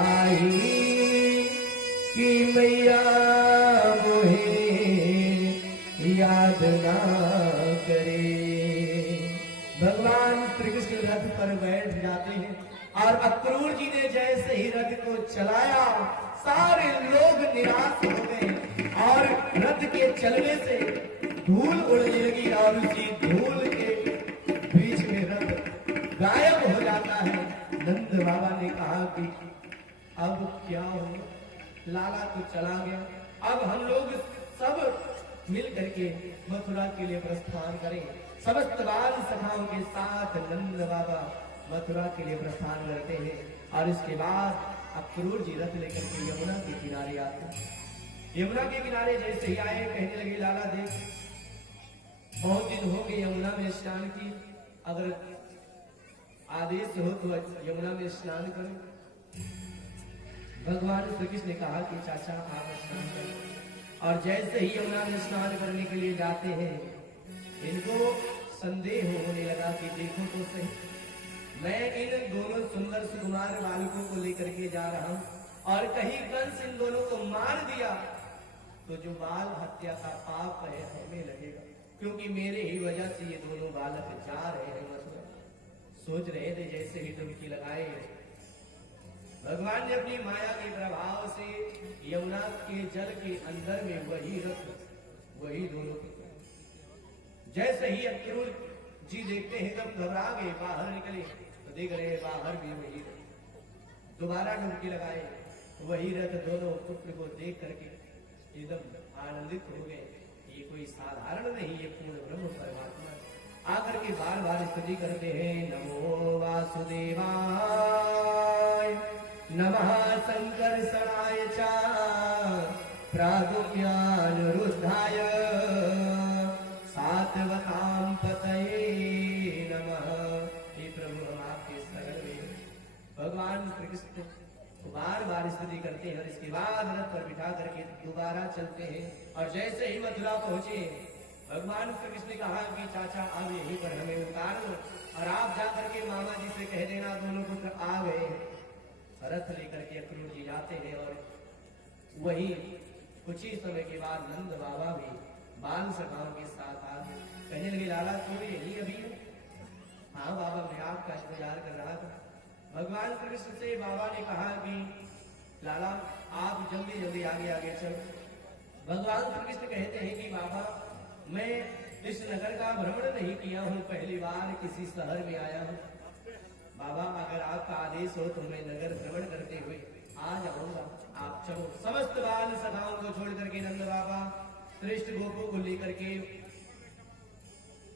आई कि मैया मोहे याद ना करे। भगवान श्री कृष्ण रथ पर बैठ जाते हैं और अक्रूर जी ने जैसे ही रथ को चलाया सारे लोग निराश हो गए और रथ के चलने से धूल उड़ने लगी और उसी धूल के बीच में रथ गायब हो जाता है। नंद बाबा ने कहा कि अब क्या हो, लाला तो चला गया, अब हम लोग सब मिल करके मथुरा के लिए प्रस्थान करें। समस्त बाल सखाओं के साथ नंद बाबा मथुरा के लिए प्रस्थान करते हैं और इसके बाद अक्रूर जी रथ लेकर के यमुना के किनारे आते हैं। यमुना के किनारे जैसे ही आए कहने लगे लाला देख बहुत दिन हो गए यमुना में स्नान की, अगर आदेश हो तो यमुना में स्नान करो। भगवान श्री कृष्ण ने कहा कि चाचा आप स्नान करो और जैसे ही यमुना में स्नान करने के लिए जाते हैं इनको संदेह होने लगा कि देखो तो सही मैं इन दोनों सुंदर सुकुमार बालकों को लेकर के जा रहा हूं और कहीं कंस इन दोनों को मार दिया तो जो बाल हत्या का पाप है हमें लगेगा, क्योंकि मेरे ही वजह से ये दोनों बालक जा रहे हैं मथुरा। सोच रहे थे जैसे ही डुबकी लगाए भगवान ने अपनी माया के प्रभाव से यमुना के जल के अंदर में वही रथ वही दोनों जैसे ही अक्रूर जी देखते हैं तब घबरा गए, बाहर निकले तो देख रहे बाहर भी वही रथ। दोबारा डुबकी लगाए वही रथ, दोनों पुत्र को देख करके एकदम आनंदित हो गए। ये कोई साधारण नहीं, ये पूर्ण ब्रह्म परमात्मा। आकर के बार बार स्तुति करते हैं नमो वासुदेवाय नमः संकर्षणाय च प्रागुज्ञानुरुद्धाय सात्वतां पतये नमः। हे प्रभु हम आपके शरण में। भगवान श्री कृष्ण बार बार स्तुति करते हैं और इसके बाद रथ पर बिठा करके दोबारा चलते हैं और जैसे ही मथुरा पहुंचे भगवान श्री कृष्ण ने कहा कि चाचा अब यहीं पर हमें उतार दो और आप जाकर के मामा जी से कह देना दोनों पुत्र आ गए। रथ लेकर के अक्रूर जी जाते हैं और वही कुछ ही समय के बाद नंद बाबा भी बाल सखाओं के साथ आ गए। कहने लगे लाला तो यही अभी है? हाँ बाबा मैं आपका इंतजार कर रहा था। भगवान कृष्ण से बाबा ने कहा कि लाला आप जल्दी जल्दी आगे आगे चलो। भगवान श्री कृष्ण कहते हैं कि बाबा मैं इस नगर का भ्रमण नहीं किया हूँ, पहली बार किसी शहर में आया हूँ। बाबा अगर आपका आदेश हो तो मैं नगर भ्रमण करते हुए आ जाऊंगा, आप चलो। समस्त बाल सभाओं को छोड़ करके नंद बाबा श्रेष्ठ गोपों को लेकर के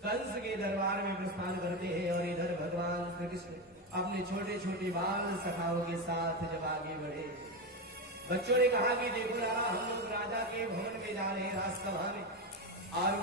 कंस के दरबार में प्रस्थान करते हैं और इधर भगवान श्री कृष्ण अपने छोटे छोटे बाल सखाओं के साथ जब आगे बढ़े बच्चों ने कहा कि देखो लाला हम लोग राजा के भवन में जा रहे हैं राजसभा में और